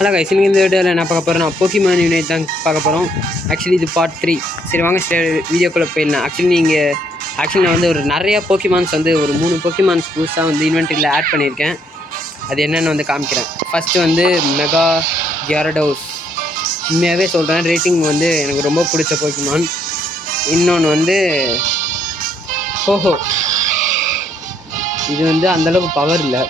Hello guys, இந்த வீடியோவில் என்ன பார்க்க போகிறோம்? போக்கிமான் யூனிட் தான் பார்க்க போகிறோம். ஆக்சுவலி இது பார்ட் 3. சரி வாங்க வீடியோக்குள்ளே போயிடலாம். ஆக்சுவலி நான் வந்து நிறையா போக்கிமான்ஸ் வந்து ஒரு 3 போக்கிமான்ஸ் புதுசாக வந்து இன்வென்ட்ரியில் ஆட் பண்ணியிருக்கேன். அது என்னென்னு வந்து காமிக்கிறேன். ஃபஸ்ட்டு வந்து மெகா கியாரடோஸ். உண்மையாகவே சொல்கிறேன், ரேட்டிங் வந்து எனக்கு ரொம்ப பிடிச்ச போக்கிமான். இன்னொன்று வந்து ஹோஹோ. இது வந்து அந்தளவுக்கு பவர் இல்லை.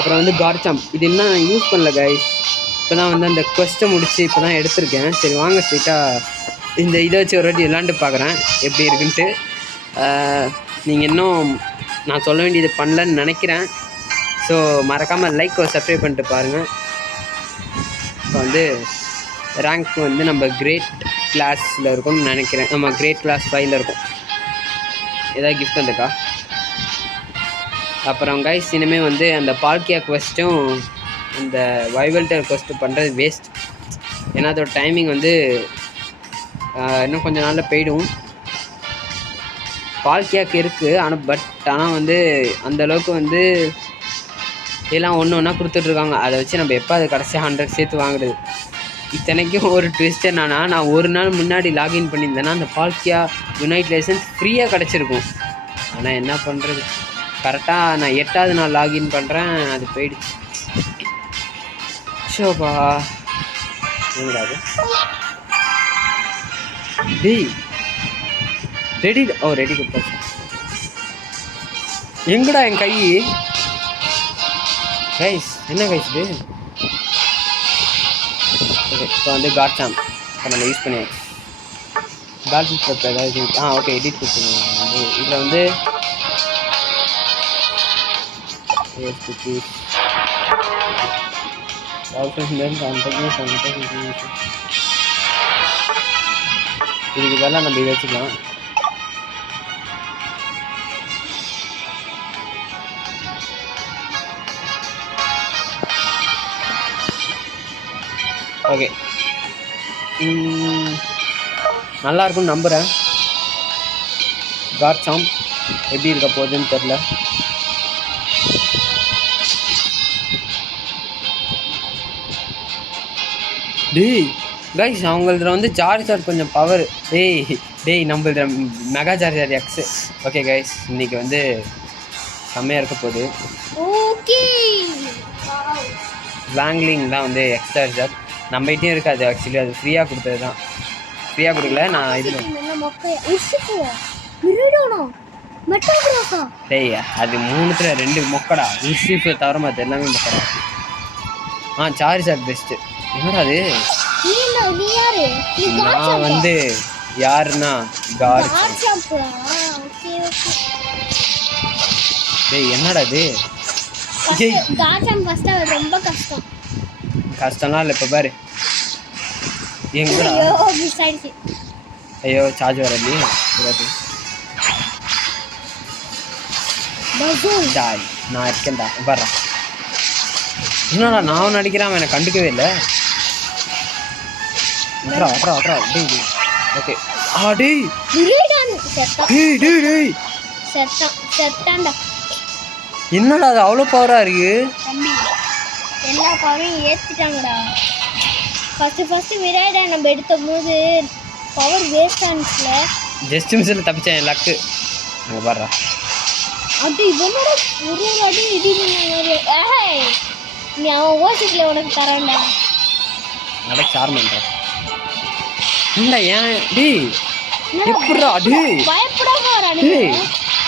அப்புறம் வந்து கார்ச்சாம்ப். இது என்ன நான் யூஸ் பண்ணல கைஸ். இப்போ தான் வந்து அந்த குவெஸ்ட்டை முடித்து இப்போ தான் எடுத்திருக்கேன். சரி வாங்க ஸ்ட்ரெயிட்டாக இந்த இதை வச்சு ஒரு வாட்டி விளாண்டு பார்க்குறேன் எப்படி இருக்குன்ட்டு. நீங்கள் இன்னும் நான் சொல்ல வேண்டியது பண்ணலன்னு நினைக்கிறேன். ஸோ மறக்காமல் லைக் ஒரு சப்ஸ்கிரைப் பண்ணிட்டு பாருங்கள். இப்போ வந்து ரேங்க் வந்து நம்ம கிரேட் கிளாஸில் இருக்கும்னு நினைக்கிறேன். நம்ம கிரேட் கிளாஸ் 5ல் இருக்கும். ஏதாவது கிஃப்ட் வந்துக்கா. அப்புறம் கைஸ், இனிமேல் வந்து அந்த பால்கியா குவெஸ்ட்டும் அந்த வைவல்டர் குவெஸ்ட்டு பண்ணுறது வேஸ்ட். ஏன்னா அதோட டைமிங் வந்து இன்னும் கொஞ்சம் நாளில் போய்டும். பால்கியாக்கு இருக்குது, ஆனால் வந்து அந்தளவுக்கு வந்து எல்லாம் ஒன்று ஒன்றா கொடுத்துட்ருக்காங்க. அதை வச்சு நம்ம எப்போ அது கடைசியாக 100 சேர்த்து வாங்குறது. இத்தனைக்கும் ஒரு ட்விஸ்ட் என்னன்னா, நான் ஒரு நாள் முன்னாடி லாகின் பண்ணியிருந்தேன்னா அந்த பால்கியா யுனைட் லைசன்ஸ் ஃப்ரீயாக கிடச்சிருக்கும். ஆனால் என்ன பண்ணுறது, கரெக்டாக நான் 8வது நாள் லாகின் பண்ணுறேன், அது போயிடுச்சு. ஷோபா எங்கடாது டேய், ரெடி ரெடி கொடுத்தாச்சு. எங்கடா என் கை? கைஸ் என்ன கைஸ் இது? ஓகே, இப்போ வந்து கார்ச்சாம்ப் இப்போ நம்ம யூஸ் பண்ணியாச்சு. கார்ச்சாம்ப் கொடுத்து ஏதாவது ஓகே எடிட் கொடுத்துருங்க. இதில் வந்து இதுக்கு பதிலாக நம்ம இதை வச்சுக்கலாம். ஓகே, நல்லா இருக்கும்னு நம்புகிறேன். கார்ச்சாம்ப் எப்படி இருக்க போகுதுன்னு தெரில. டேய் கைஸ், அவங்களதில் வந்து சார்ஜர் கொஞ்சம் பவர். டேய் நம்மளது mega charger x. Okay guys, இன்றைக்கி வந்து செம்மையாக இருக்க போகுது. ஓகே, வாங்லிங் தான் வந்து எக்ஸ் சார்ஜர். நம்மகிட்டையும் இருக்காது. ஆக்சுவலி அது ஃப்ரீயாக கொடுத்தது தான். ஃப்ரீயாக கொடுக்கல, நான் இதில் டேய் அது 3ல் 2 மொக்கடா. உஷிஃபை தவிர மற்ற எல்லாமே மொக்கடா. Charger best. என்னடா அது? நான் வந்து யாருன்னா கார்ச்சாம்ப். டேய் என்னடா இது? ரொம்ப கஷ்டம். கஷ்டம்லாம் இல்லை. இப்போ பாரு எங்கடா. ஐயோ சார்ஜ் வரலி. நான் இருக்கேன்டா பாரு. என்னடா நான் நடிக்கிறான், எனக்கு கண்டுக்கவே இல்லை. ஓகே என்னடா அது அவ்வளோ பவராக இருக்கு? எல்லா பவரையும் ஏற்றிட்டாங்கடா. ஃபஸ்ட்டு விராடா நம்ம எடுத்த போது பவர் வேஸ்ட் ஆனிச்சுல. ஜஸ்ட் மிஸ்ஸில் தப்பிச்சேன் லக்கு. அங்கே பாடுறா அது இவனோட ஒரு அடி இடி பண்ண. நீ அவன் ஓசிக்கல உனக்கு தரேன்டா. அட சார்மன்றா ஏன்டா ஏன் டேய் எப்படா டேய் பயப்படாம வரானே. டேய்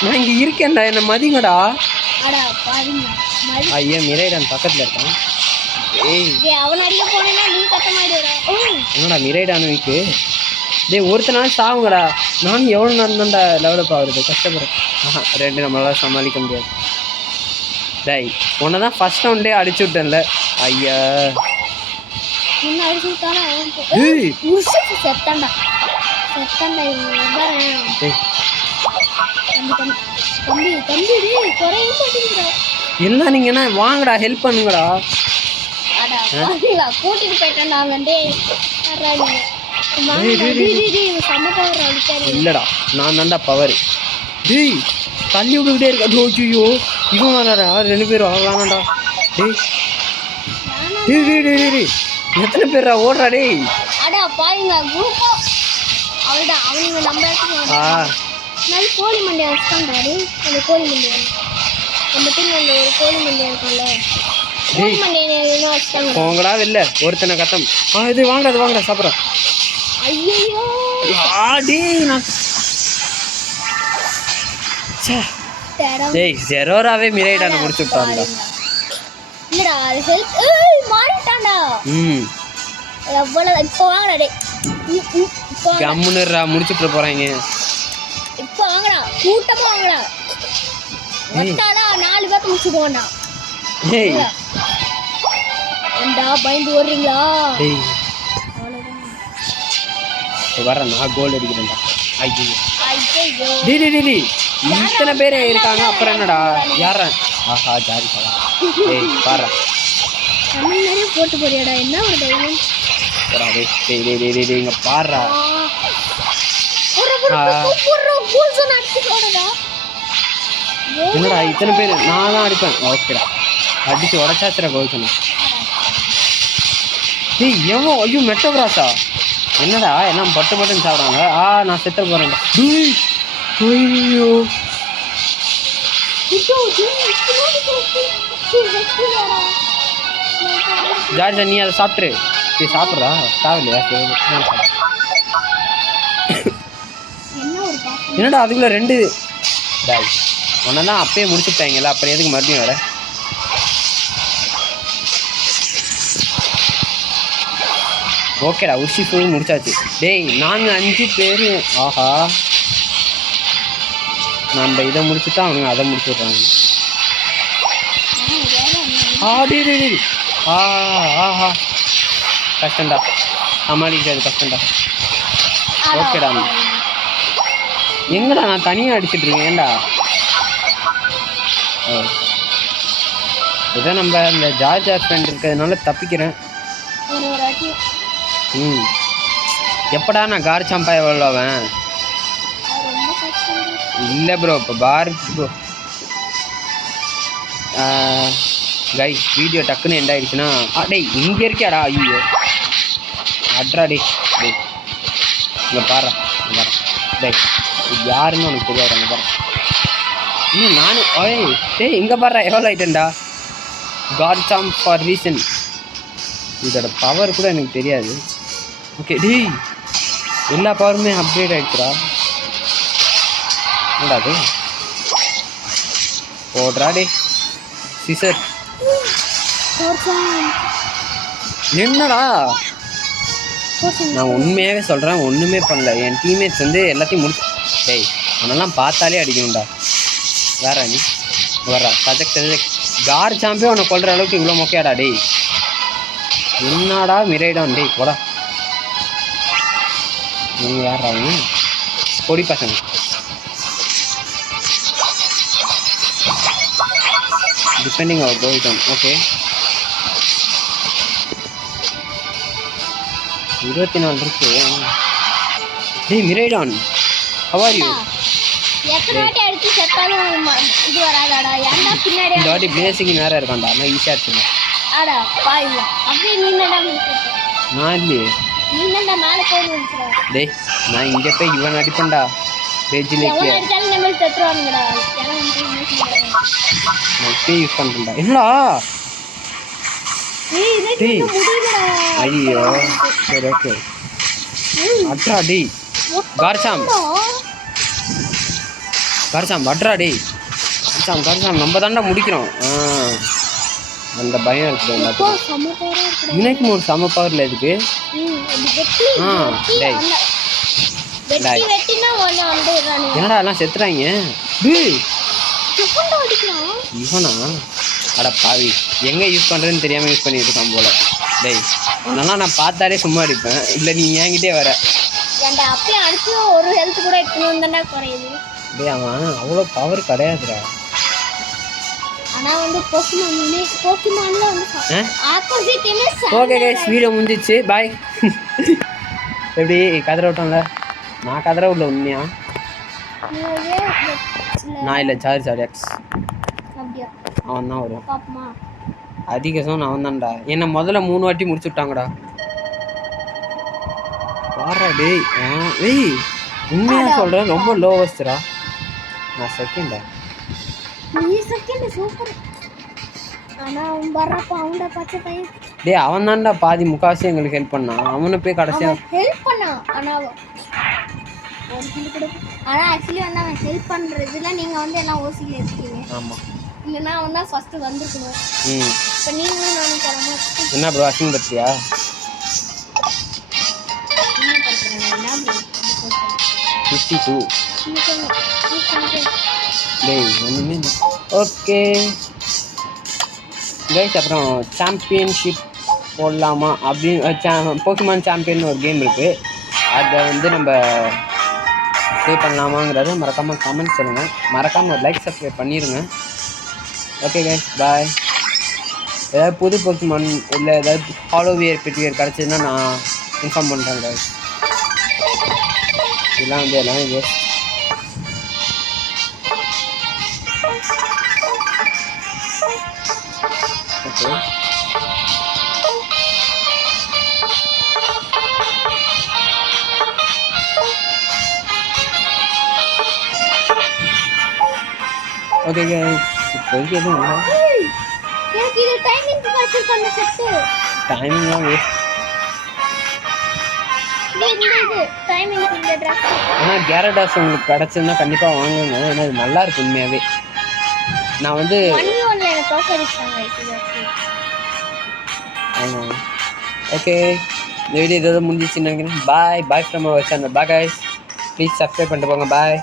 நான் இங்கே இருக்கேன்டா, என்ன மதிங்கடா. அட பாருங்க ஐயா மிரைடான் பக்கத்தில் இருக்கான். டேய் அவன் அடிக்க போனேன்னா நீ கட்டமாயிடுறா. என்னடா மிரைடான் வீக்கு? டேய் ஒருத்தனால சாவுங்கடா. நானும் எவ்வளோ நடந்தேன்டா லெவலப் ஆகுறது, கஷ்டப்படுறேன். 2 நம்மளால சமாளிக்க முடியாது. டேய் உன்னை தான் ஃபர்ஸ்ட் ரவுண்டே அடிச்சு விட்டேன்ல. ஐயா என்ன அடிச்சு விட்டானா செத்தாண்டா. எல்லாம் நீங்க என்ன வாங்கடா, ஹெல்ப் பண்ணுங்கடா. கூட்டிட்டு போயிட்டேன்டா. இல்லடா நான் தான்டா பவர். டேய் தள்ளி விட்டுக்கிட்டே இருக்கா. ஐயோ இவன் வராடா, 2 பேரும் வாங்கடா. டேய் எத்தனை பேரா ஓடுறா டேய்? அடா பாருங்க குரூப்பா அவள்தான் அவனுங்க நம்ம இடத்துக்கு நல்ல கோழி மண்டியை வச்சுட்டான்டாடி. அந்த கோழி மண்டியை நம்ம டீம் அந்த ஒரு கோழி மண்டியை இருக்கும்ல கோழி மண்டியை வச்சுட்டாங்க. போங்கடா வெளில ஒருத்தனை கத்தம். இது வாங்கடா சாப்பிட்றேன். ஐயோ நான் டேய் ஜெரோராவே மிரைடான முடிச்சு விட்டான்டா. இல்லடா அது ஹெல்த் மாறிட்டான்டா. எவ்வளவு இப்போ வாங்கடா டேய். கம்முன்னுடா முடிச்சிட்டு போறாங்க. இப்போ வாங்கடா கூட்டமா வாங்கடா. ஒட்டாடா 4 பேர் முடிச்சுடுவான்டா. ஏய் ஏண்டா பயந்து ஓடுறீங்களா? டேய் வர நான் கோல் அடிக்கிறேன்டா. ஐயோ டேய் இத்தனை பேர் இருக்காங்க அப்புறம் என்னடா யாரா? ஆஹா ஜாரி சாவா. டேய் பாரு தமிழ்நாடே போட்டு போறியாடா? என்ன ஒரு தைரியம் போடா டேய் இங்க பாருடா. என்னடா இத்தனை பேர்? நான் தான் அடிப்பேன். ஓகேடா அடிச்சு உடச்சாச்சுடா கோல் சொன்னேன். டேய் எவ்வளோ ஐயோ மெட்டோகிராஸா? என்னடா எல்லாம் பட்டுன்னு சாப்பிட்றாங்க. நான் செத்து போகிறேன்டா. ஐயோ ஜார்ஜா நீ அதை சாப்பிட்ரு. நீ சாப்பிட்றா தேவையில்லையா? என்னடா அதுக்குள்ள 2 டாய் ஒன்னெல்லாம் அப்பயே முடிச்சுட்டாங்கல்ல, அப்புறம் எதுக்கு மறுபடியும் வர? ஓகேடா உஷி ஃபுல் முடிச்சாச்சு. டேய் நாங்கள் 5 பேர். ஆஹா நம்ம இதை முடிச்சுட்டா அவனுங்க அதை முடிச்சு விட்றாங்க. ஆஹா கஷ்டம்டா சமாளிக்கிறது கஷ்டம்டா. ஓகேடா எங்கடா நான் தனியாக அடிச்சுட்டு இருக்கேன். ஏன்டா ஏதோ நம்ம இந்த ஜார்ஜா ஃப்ரெண்ட் இருக்கிறதுனால தப்பிக்கிறேன். எப்படா நான் கார் சாம்பா எவ்வளோ அவன் இல்லை ப்ரோ. இப்போ பார் ப்ரோ கைஸ் வீடியோ டக்குன்னு எண்ட் ஆகிடுச்சுன்னா டேய் இங்கே இருக்கியாடா? ஐயோ அட்ரா டேய் இங்கே பாரு டேய் யாருன்னு உனக்கு தெரியாது. அங்கே பாரு இன்னும் நானும் டேய் இங்கே பாரு எவ்வளோ ஆகிட்டேன்டா. God some for reason. இதோட பவர் கூட எனக்கு தெரியாது. ஓகே டேய் எல்லா பவருமே அப்கிரேட் ஆகிடுச்சுடா. என்னடா அது ஓடுறா டே சிசர். என்னடா நான் உண்மையாகவே சொல்கிறேன் ஒன்றுமே பண்ணல. என் டீம்மேட்ஸ் வந்து எல்லாத்தையும் முடிச்சு. டேய் அவனெல்லாம் பார்த்தாலே அடிக்கணும்டா. வேற நீ வர்றா சஜெக்ட் கார் சாம்பே அவனை கொள்கிற அளவுக்கு இவ்வளோ மொக்கையாடா. டேய் என்னடா மிரைடான் டேய் போடா. நீங்கள் யாரா பொடி பசங்க? டிபெண்டிங் அவர் கோல்டன். ஓகே 24 இருக்கு. டேய் மிரைடான் ஹவ் ஆர் யூ? இந்த வாட்டி பேசிக் நேரம் இருக்கான்டா. நான் ஈஸியாக இருக்குங்க. நான் இல்லையே டேய் நான் இங்கே போய் இவன் அடிப்பேன்டா. பேஜிலேக்கு நான் இப்பயே யூஸ் பண்ணுறேன்டா. என்னடா டேய் ஐயோ சரி ஓகே அட்ரா டேய் கார்சாம் அட்ரா டேய் கார்சாம் நம்ம தாண்டா முடிக்கிறோம். அந்த பயம் இருக்குது எல்லாத்துக்கும். எனக்கு ஒரு சம பவரில் இருக்கு. டேய் என்னடா எல்லாம் செத்துறாங்க. இவனா அட பாவி எங்கே யூஸ் பண்ணுறதுன்னு தெரியாமல் யூஸ் பண்ணிட்டு இருக்கான் போல. டேய் அதெல்லாம் நான் பார்த்தாலே சும்மா அடிப்பேன். இல்லை நீ என்கிட்டே வர. டேய் அவன் அவ்வளோ பவர் கிடையாதுடா. ஓகே கைஸ் வீடியோ முடிஞ்சிச்சு பாய். எப்படி கதற விட்டோம்ல? நான் கதற விடல உண்மையா. நான் இல்லை சாரி எக்ஸ் அவன் தான் வருவான். அதிக சோன் அவன் தான்டா. என்ன முதல்ல 3 வாட்டி முடிச்சு விட்டாங்கடா. பாரா டேய். ஏய் உண்மையா சொல்கிறேன், ரொம்ப லோவஸ்டா. நான் செகண்டா. நீ செகண்ட் சூப்பர். ஆனால் அவன் வர்றப்போ அவன்டா பச்சை பையன். டேய் அவன் தான்டா பாதி முக்காசி எங்களுக்கு ஹெல்ப் பண்ணான். அவனை போய் கடைசியாக ஹெல்ப் பண்ணான். ஆனால் ஒரு கிலோ கூட. ஆனால் ஆக்சுவலி வந்து அவன் ஹெல்ப் பண்ணுறதுல நீங்கள் வந்து எல்லாம் ஓசியில் இருக்கீங்க. ஆமாம். இல்லைன்னா அவன் தான் ஃபஸ்ட்டு வந்திருக்கணும். இப்போ நீங்களும் நானும் போகிறோமா? என்ன ப்ரோ அசிங் பற்றியா? 52. டேய் ஒன்றுமே இல்லை. ஓகே கைஸ், அப்புறம் சாம்பியன்ஷிப் போடலாமா அப்படின்னு போக்கிமான் சாம்பியன் ஒரு கேம் இருக்குது. அதை வந்து நம்ம ப்ளே பண்ணலாமாங்கிறத மறக்காமல் கமெண்ட் சொல்லுங்கள். மறக்காமல் ஒரு லைக் சப்ஸ்கிரைப் பண்ணிடுங்க. ஓகே கைஸ், பாய். ஏதாவது புது போக்கிமான் இல்லை ஏதாவது ஹாலோவியர் பெட்டியர் கிடச்சதுன்னா நான் இன்ஃபார்ம் பண்ணுறேன் கைஸ். இதெல்லாம் வந்து எல்லாமே வேஸ்ட். ஓகே ஓகே கைஸ், இப்போதைக்கு எதுவும் இல்லை. எனக்கு இது டைமிங் வச்சிருக்காங்க செட்டு. டைமிங்லாம் வேஸ்ட். இது டைமிங் இந்த ட்ரெஸ். ஆனால் கேரடாஸ் உங்களுக்கு கிடச்சதுன்னா கண்டிப்பாக வாங்குங்க. ஏன்னா இது நல்லா இருக்கு உண்மையாகவே. நான் வந்து எனக்கு தோக்கடிச்சாங்க இது. ஆமாம். ஓகே, இந்த வீடியோ இதோட முடிஞ்சிச்சுன்னு நினைக்கிறேன். Bye from our channel. Bye guys, please subscribe பண்ணிட்டு போங்க. பாய்.